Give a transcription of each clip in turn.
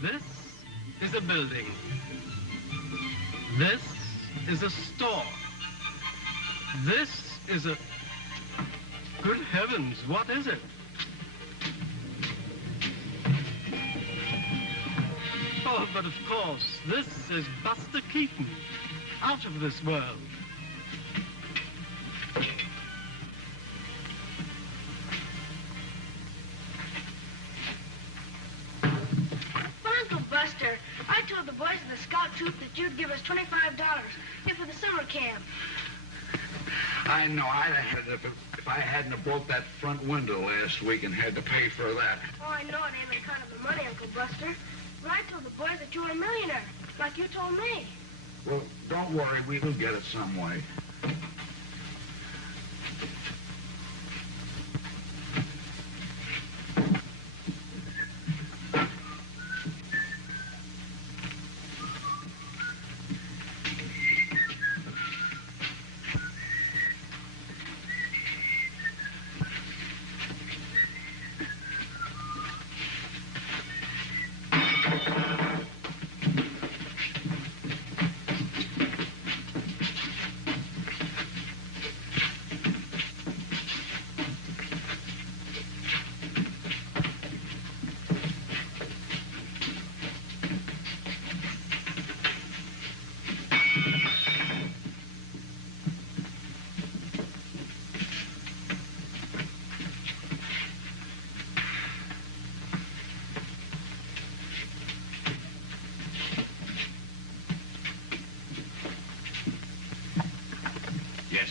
This is a building. This is a store. This is a... Good heavens, what is it? Oh, but of course, this is Buster Keaton, out of this world. Uncle Buster, I told the boys in the scout troop that you'd give us $25 here for the summer camp. I know. I'd have had it if I hadn't have broke that front window last week and had to pay for that. Oh, I know it ain't a kind of the money, Uncle Buster. But I told the boys that you were a millionaire, like you told me. Well, don't worry. We will get it some way.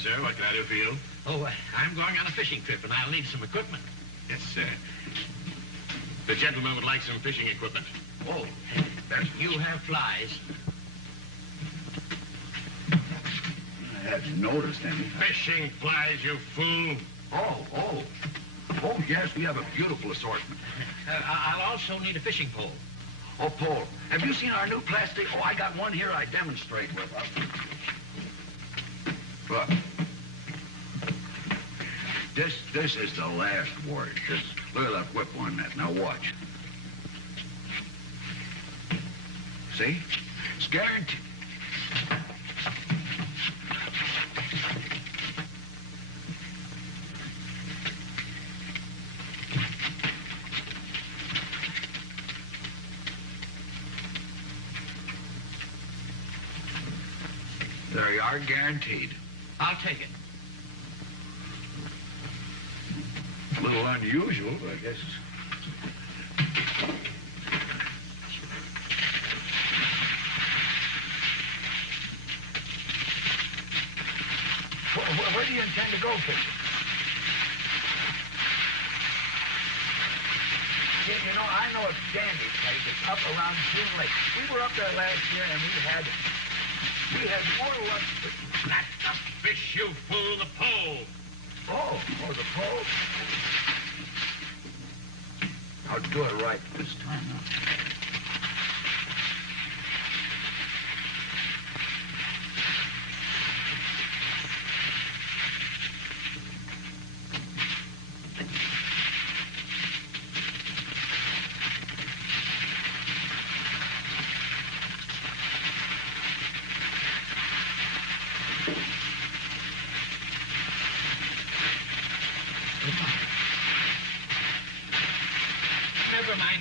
Sir, what can I do for you? Oh, I'm going on a fishing trip, and I'll need some equipment. Yes, sir. The gentleman would like some fishing equipment. Oh, you have flies. I hadn't noticed any. Fishing flies, you fool. Oh, yes, we have a beautiful assortment. I'll also need a fishing pole. Oh, pole. Have you seen our new plastic? Oh, I got one here I demonstrate with. Look. This is the last word. Just look at that whip on that. Now watch. See? It's guaranteed. There you are, guaranteed. I'll take it. A little unusual, but I guess. Where do you intend to go fishing? You know, I know a dandy place. It's up around June Lake. We were up there last year, and we had more luck. Not the fish, you fool, the pole. Oh, the pole? I'll do it right this time, huh?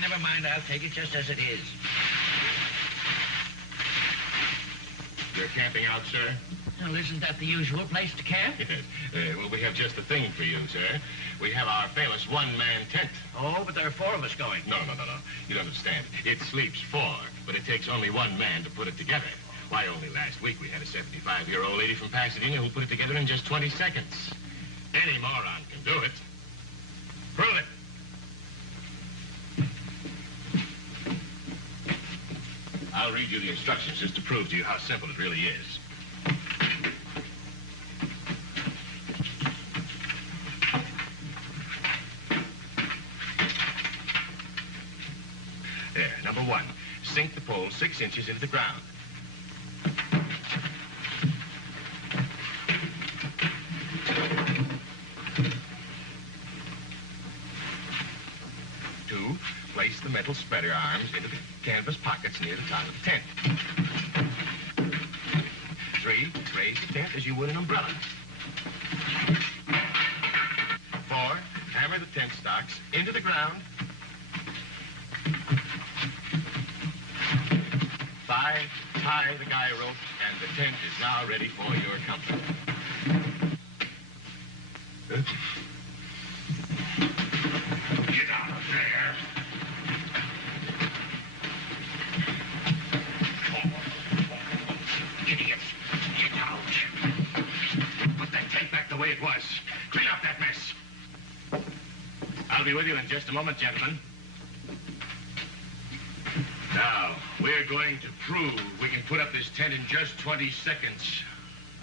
Never mind. I'll take it just as it is. You're camping out, sir? Well, isn't that the usual place to camp? Yes. Well, we have just the thing for you, sir. We have our famous one-man tent. Oh, but there are 4 of us going. No. You don't understand. It sleeps 4, but it takes only 1 man to put it together. Why, only last week we had a 75-year-old lady from Pasadena who put it together in just 20 seconds. Any moron can do it. Prove it. I'll read you the instructions just to prove to you how simple it really is. There, number 1. Sink the pole 6 inches into the ground. 2, place the metal careful, spread your arms into the canvas pockets near the top of the tent. 3, raise the tent as you would an umbrella. 4, hammer the tent stalks into the ground. 5, tie the guy rope, and the tent is now ready for your comfort. Get out of there. Idiots, get out. Put that tent back the way it was. Clean up that mess. I'll be with you in just a moment, gentlemen. Now, we're going to prove we can put up this tent in just 20 seconds.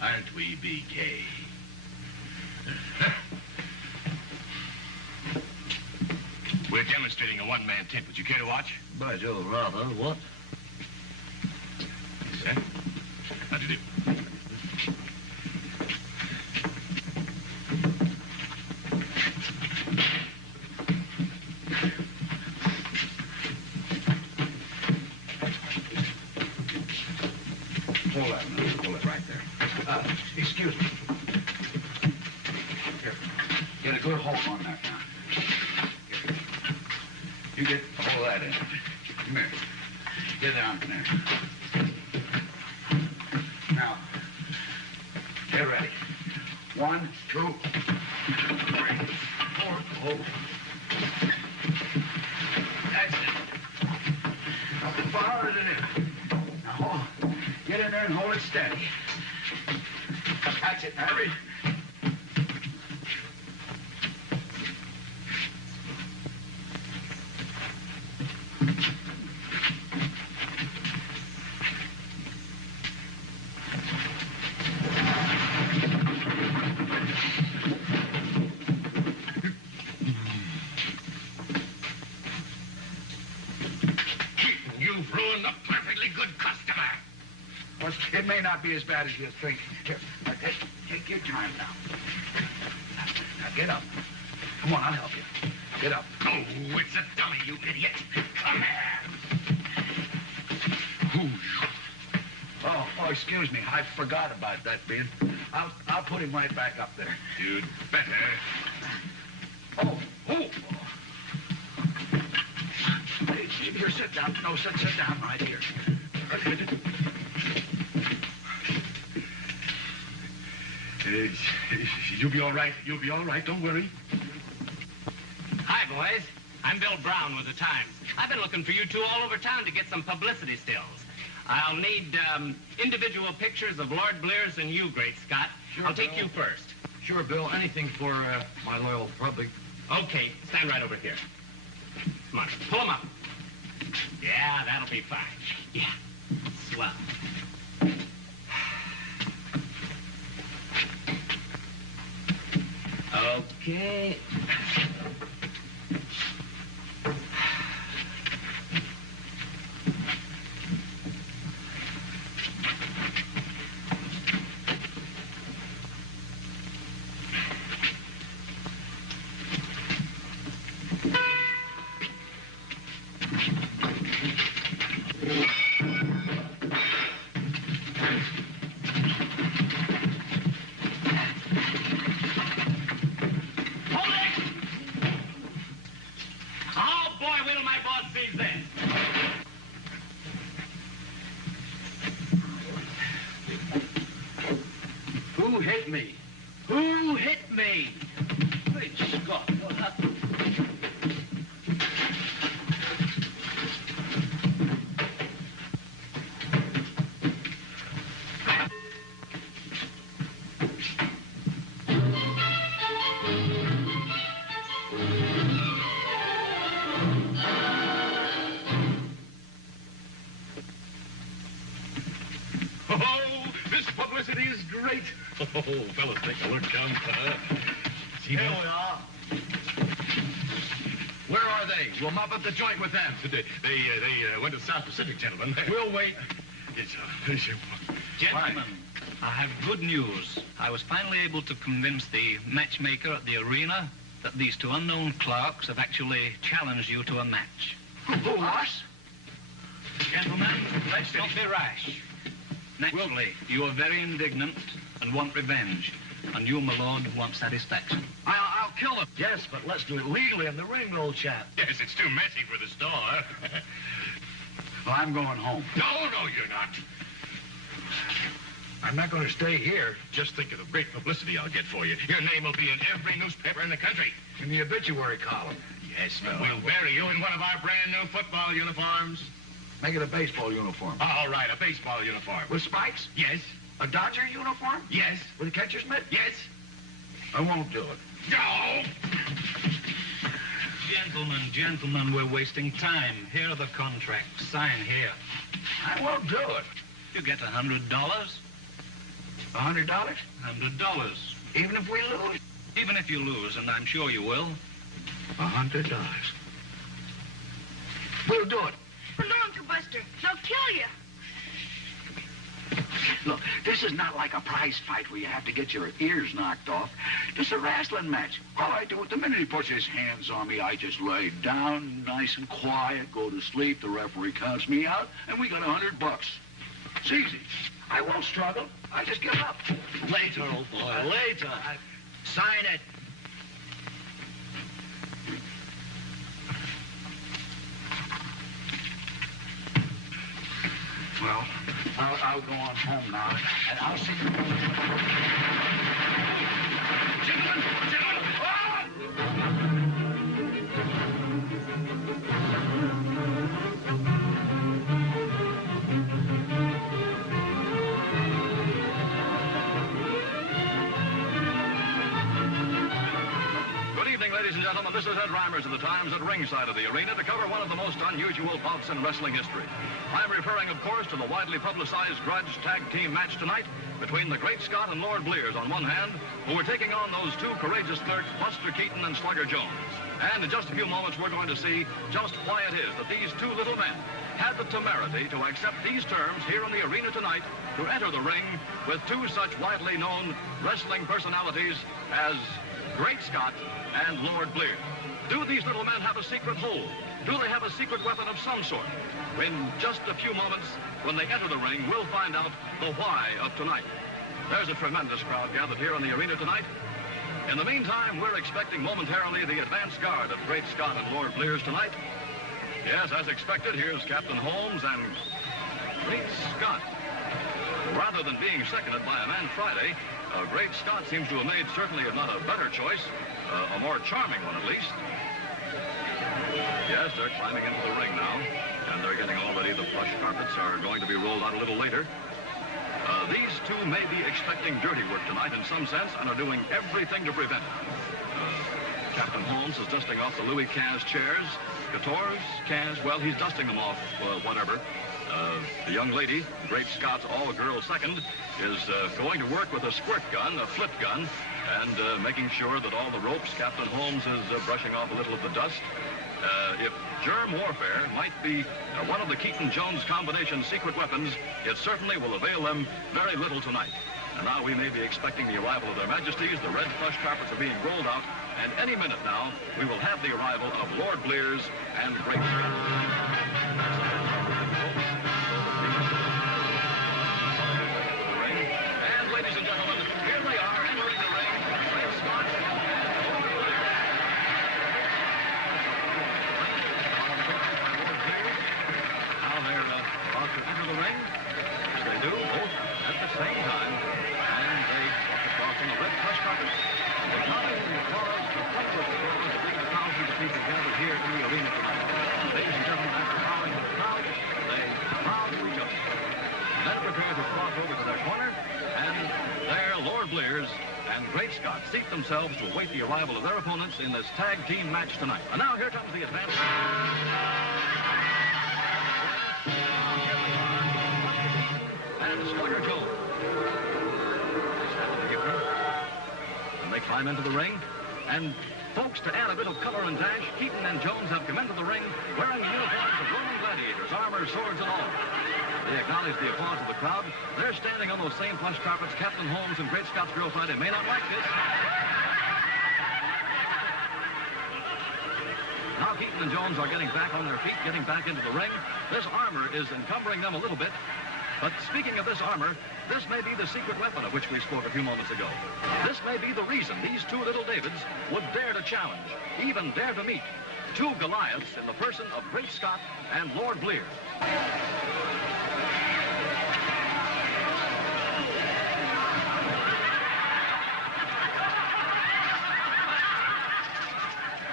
Aren't we, BK? We're demonstrating a one-man tent. Would you care to watch? By Jove, rather. What? Set. How do you do? Hold it right there. Excuse me. Here. Get a good hold on that now. Here. You get all that in. Come here. Get down there. Now, get ready. 1, 2, 3, 4. Hold. That's it. Follow it in. Now, get in there and hold it steady. That's it, Harvey. You've ruined a perfectly good customer. Well, it may not be as bad as you think. Here, take your time now. Now, get up. Come on, I'll help you. Get up. Oh, it's a dummy, you idiot. Come here. Oh, excuse me. I forgot about that, Ben. I'll put him right back up there. You'd better. Oh. Here, sit down. No, sit down right here. You'll be all right. You'll be all right. Don't worry. Hi, boys. I'm Bill Brown with the Times. I've been looking for you two all over town to get some publicity stills. I'll need individual pictures of Lord Blears and you, Great Scott. Sure, I'll take Bill. you first. Sure, Bill. Anything for my loyal public. Okay, stand right over here. Come on, pull them up. Yeah, that'll be fine. Yeah, swell. Okay. Who hit me? Who hit me? Great Scott, what happened? Oh, fellas, take a look down. See Here that? we are. Where are they? We'll mop up the joint with them. They went to the South Pacific, gentlemen. We'll wait. Yes, sir. Gentlemen, I have good news. I was finally able to convince the matchmaker at the arena that these two unknown clerks have actually challenged you to a match. Who, us? Gentlemen, let's not be rash. Naturally, you are very indignant and want revenge. And you, my lord, want satisfaction. I'll kill him. Yes, but let's do it legally in the ring, old chap. Yes, it's too messy for the store. Well, I'm going home. No, you're not. I'm not going to stay here. Just think of the great publicity I'll get for you. Your name will be in every newspaper in the country. In the obituary column. Yes, but we'll bury you in one of our brand new football uniforms. Make it a baseball uniform. All right, a baseball uniform. With spikes? Yes. A Dodger uniform? Yes. With a catcher's mitt? Yes. I won't do it. Go! Gentlemen, we're wasting time. Here are the contracts. Sign here. I won't do it. You get $100. $100? $100. Even if we lose? Even if you lose, and I'm sure you will. $100. We'll do it. Oh, no, Uncle Buster. They'll kill you. Look, this is not like a prize fight where you have to get your ears knocked off. It's a wrestling match. All I do, the minute he puts his hands on me, I just lay down, nice and quiet, go to sleep. The referee counts me out, and we got $100. It's easy. I won't struggle. I just give up. Later, old boy, later. Sign it. Well, I'll go on home now, and I'll see you. Gentlemen! Good evening, ladies and gentlemen. This is Ed Reimers of the Times at ringside of the arena to cover one of the most unusual bouts in wrestling history. I'm referring, of course, to the widely publicized grudge tag team match tonight between the Great Scott and Lord Blears on one hand, who were taking on those two courageous clerks, Buster Keaton and Slugger Jones. And in just a few moments, we're going to see just why it is that these two little men had the temerity to accept these terms here in the arena tonight to enter the ring with two such widely known wrestling personalities as Great Scott and Lord Blears. Do these little men have a secret hold? Do they have a secret weapon of some sort? In just a few moments, when they enter the ring, we'll find out the why of tonight. There's a tremendous crowd gathered here in the arena tonight. In the meantime, we're expecting momentarily the advance guard of Great Scott and Lord Blears tonight. Yes, as expected, here's Captain Holmes and Great Scott. Rather than being seconded by a man Friday, Great Scott seems to have made certainly, if not a better choice, a more charming one at least. Yes, they're climbing into the ring now, and they're getting all ready. The plush carpets are going to be rolled out a little later. These two may be expecting dirty work tonight in some sense and are doing everything to prevent it. Captain Holmes is dusting off the Louis Caz chairs. Couture's, Caz, well, he's dusting them off, whatever. The young lady, Great Scott's all-girl second, is going to work with a squirt gun, a flip gun, and making sure that all the ropes, Captain Holmes is brushing off a little of the dust. If germ warfare might be one of the Keaton-Jones combination secret weapons, it certainly will avail them very little tonight. And now we may be expecting the arrival of their majesties. The red plush carpets are being rolled out, and any minute now, we will have the arrival of Lord Blears and Great Scott. And ladies and gentlemen, here they are entering the ring. Great Scott and Lord Blears. Now they're about to enter the ring, as they do, both at the same time, and they walk across on the red plush carpet. They're nodding the applause, the breathless applause of the thousands of people gathered here in the arena tonight. Ladies and gentlemen, after bowing to the crowd, they bow to each other. Then prepare to cross over to their corner, and there Lord Blears and Great Scott seat themselves to await the arrival of their opponents in this tag team match tonight. And now here comes the advance. And Slugger Jones. And they climb into the ring. And folks, to add a bit of color and dash, Keaton and Jones have come into the ring wearing the uniforms of Roman gladiators, armor, swords, and all. They acknowledge the applause of the crowd. They're standing on those same plush carpets. Captain Holmes and Great Scott's girlfriend, they may not like this. Now now Keaton and Jones are getting back on their feet, getting back into the ring. This armor is encumbering them a little bit. But speaking of this armor, this may be the secret weapon of which we spoke a few moments ago. This may be the reason these two little Davids would dare to challenge, even dare to meet, two Goliaths in the person of Great Scott and Lord Blear.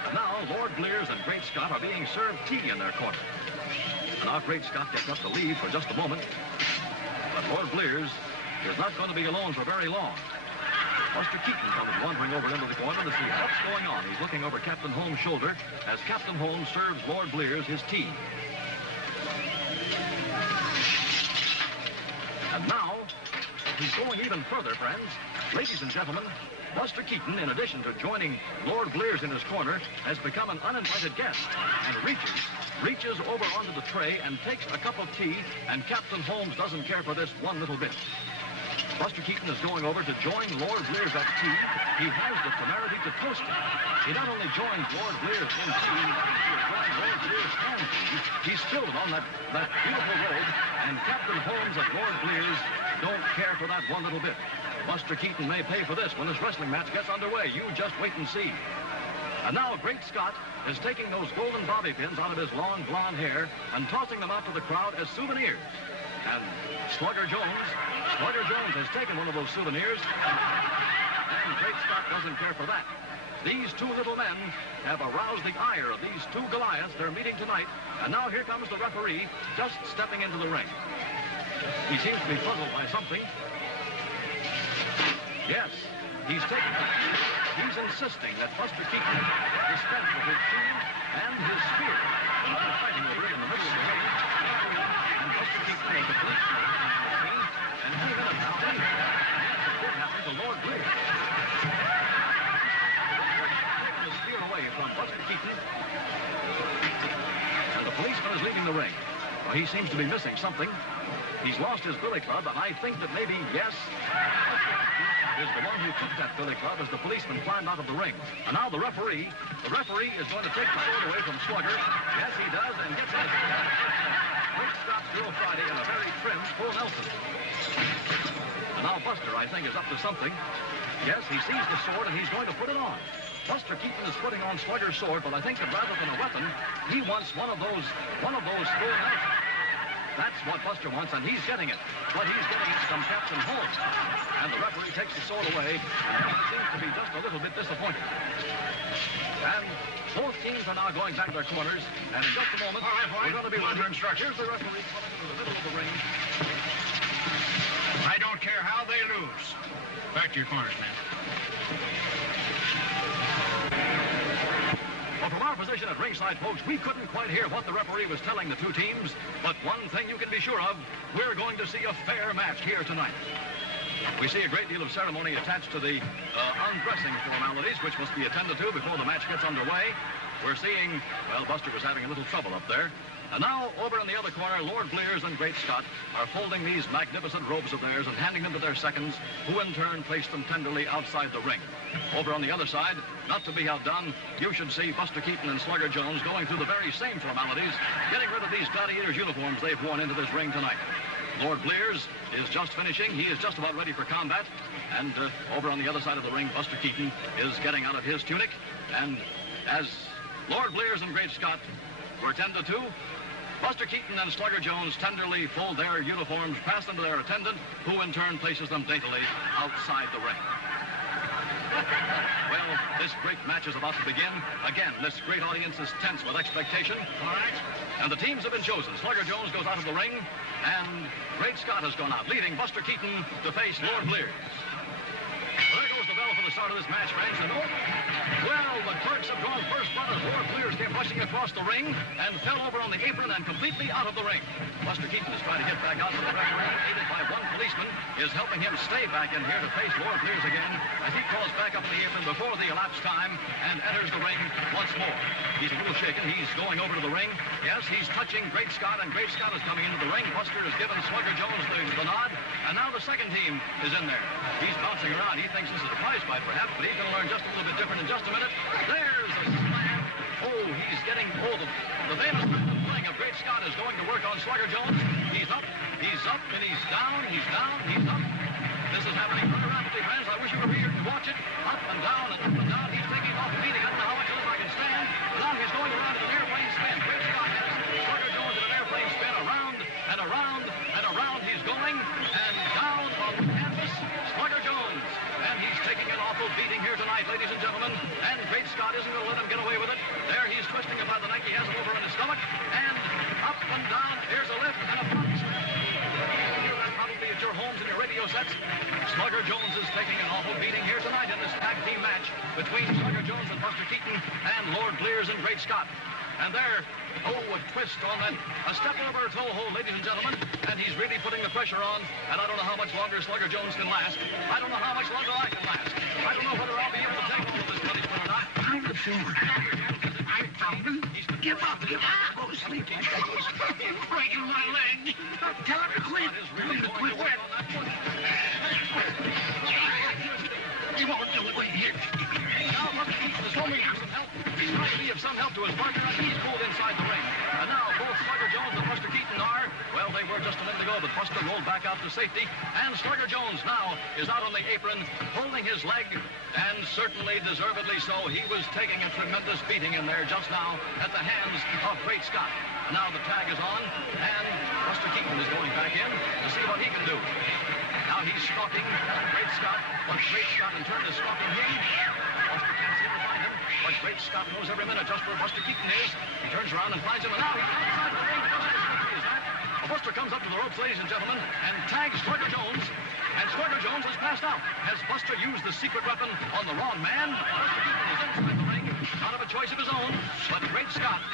And now Lord Blears and Great Scott are being served tea in their corner. And our Great Scott gets up to leave for just a moment. But Lord Blears is not going to be alone for very long. Buster Keaton comes wandering over into the corner to see what's going on. He's looking over Captain Holmes' shoulder as Captain Holmes serves Lord Blears his tea. And now, he's going even further, friends. Ladies and gentlemen, Buster Keaton, in addition to joining Lord Blears in his corner, has become an uninvited guest and reaches over onto the tray and takes a cup of tea, and Captain Holmes doesn't care for this one little bit. Buster Keaton is going over to join Lord Blears at tea. He has the temerity to toast him. He not only joins Lord Blears in tea, he joins Lord Blears and tea. He's spilled it on that beautiful robe, and Captain Holmes and Lord Blears don't care for that one little bit. Buster Keaton may pay for this when this wrestling match gets underway. You just wait and see. And now Great Scott is taking those golden bobby pins out of his long blonde hair and tossing them out to the crowd as souvenirs. And Slugger Jones has taken one of those souvenirs, and Great Scott doesn't care for that. These two little men have aroused the ire of these two Goliaths they're meeting tonight, and now here comes the referee just stepping into the ring. He seems to be puzzled by something. Yes, he's insisting that Buster Keaton dispense with his shield and his spear. They're fighting over it in the middle of the ring. And Buster Keaton is the policeman and any minute now, and it could happen to Lord Blears. Taking the spear away from Buster Keaton. And the policeman is leaving the ring. Well, he seems to be missing something. He's lost his billy club, and I think that maybe, yes, is the one who took that billy club as the policeman climbed out of the ring. And now the referee is going to take the sword away from Slugger. Yes, he does, and gets it. Great Scott Drill Friday in a very trim full Nelson. And now Buster, I think, is up to something. Yes, he sees the sword, and he's going to put it on. Buster Keaton is putting on Slugger's sword, but I think that rather than a weapon, he wants one of those full Nelsons. That's what Buster wants, and he's getting it. But he's getting it from Captain Holmes. And the referee takes the sword away. He seems to be just a little bit disappointed. And both teams are now going back to their corners. And in just a moment, we're going to be under instructions. Here's the referee coming into the middle of the ring. I don't care how they lose. Back to your corners, man. Well, from our position at ringside, folks, we couldn't quite hear what the referee was telling the two teams, but one thing you can be sure of, we're going to see a fair match here tonight. We see a great deal of ceremony attached to the undressing formalities, which must be attended to before the match gets underway. We're seeing, well, Buster was having a little trouble up there. And now, over in the other corner, Lord Blears and Great Scott are folding these magnificent robes of theirs and handing them to their seconds, who in turn place them tenderly outside the ring. Over on the other side, not to be outdone, you should see Buster Keaton and Slugger Jones going through the very same formalities, getting rid of these gladiators' uniforms they've worn into this ring tonight. Lord Blears is just finishing. He is just about ready for combat. And over on the other side of the ring, Buster Keaton is getting out of his tunic. And as Lord Blears and Great Scott were tended to, Buster Keaton and Slugger Jones tenderly fold their uniforms, pass them to their attendant, who in turn places them daintily outside the ring. Well, this great match is about to begin. Again, this great audience is tense with expectation. All right. And the teams have been chosen. Slugger Jones goes out of the ring, and Great Scott has gone out, leaving Buster Keaton to face Lord Blears. Well, there goes the bell for the start of this match, friends. And well, the clerks have drawn first blood as Lord Blears came rushing across the ring and fell over on the apron and completely out of the ring. Buster Keaton is trying to get back out, but the referee, aided by one policeman, is helping him stay back in here to face Lord Blears again as he crawls back up the apron before the elapsed time and enters the ring once more. He's a little shaken. He's going over to the ring. Yes, he's touching Great Scott, and Great Scott is coming into the ring. Buster has given Slugger Jones the nod, and now the second team is in there. He's bouncing around. He thinks this is a prize fight, perhaps, but he's going to learn just a little bit different in just a minute. There's a slam Oh, he's getting... Oh, the famous fling of Great Scott is going to work on Slugger Jones. He's up, and he's down, he's up. This is happening very rapidly, friends. I wish you were here to watch it. Up and down and up and down. He's taking off the beating. I don't know how much of this I can stand. But now he's going around in an airplane spin. Great Scott has Slugger Jones in an airplane spin. Around and around and around he's going. And down on the canvas, Slugger Jones. And he's taking an awful beating here tonight, ladies and gentlemen. And Great Scott isn't going to let him get away with it. There he's twisting him by the neck. He has him over in his stomach. And up and down. Here's a lift and a punch. Probably at your homes and your radio sets. Slugger Jones is taking an awful beating here tonight in this tag team match between Slugger Jones and Buster Keaton and Lord Blears and Great Scott. And there, oh, a twist on that, a step over a toe hold, ladies and gentlemen, and he's really putting the pressure on, and I don't know how much longer Slugger Jones can last. I don't know how much longer I can last. I don't know whether I'll be able to take all of this punishment or not. I'm the fool. I found him. Give up. Go to sleep. You're breaking my leg. Tell him to quit. Quit what? He won't do it. Now, Buster Keaton is hoping for some help. He's trying to be of some help to his partner, and he's pulled inside the ring. And now, both Slugger Jones and Buster Keaton are, well, they were just a minute ago, but Buster rolled back out to safety. And Slugger Jones now is out on the apron, holding his leg, and certainly deservedly so. He was taking a tremendous beating in there just now at the hands of Great Scott. And now the tag is on, and Buster Keaton is going back in to see what he can do. Now he's stalking Great Scott, but Great Scott in turn is stalking him. Buster can't seem to find him, but Great Scott knows every minute just where Buster Keaton is. He turns around and finds him, and now he's outside the ring. Just as quickly as that, Buster comes up to the ropes, ladies and gentlemen, and tags Slugger Jones. And Slugger Jones has passed out. Has Buster used the secret weapon on the wrong man? Buster Keaton is inside the ring, not of a choice of his own, but Great Scott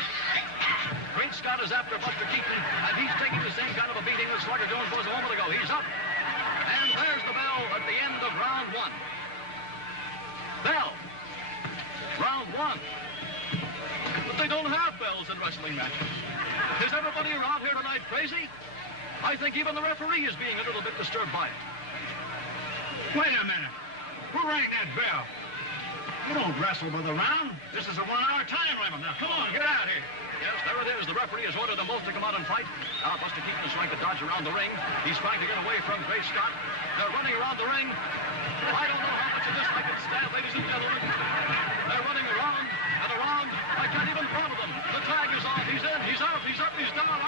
is after Buster Keaton, and he's taking the same kind of a beating that Slugger Jones was a moment ago. He's up. And there's the bell at the end of round one. Bell. Round one. But they don't have bells in wrestling matches. Is everybody around here tonight crazy? I think even the referee is being a little bit disturbed by it. Wait a minute. Who rang that bell? You don't wrestle by the round. This is a 1-hour time limit. Now, come on, get out of here. Yes, there it is. The referee has ordered them both to come out and fight. Now Buster Keaton is trying to dodge around the ring. He's trying to get away from Great Scott. They're running around the ring. I don't know how much of this I can stand, ladies and gentlemen. They're running around and around. I can't even follow them. The tag is on. He's in. He's out. He's up. He's down.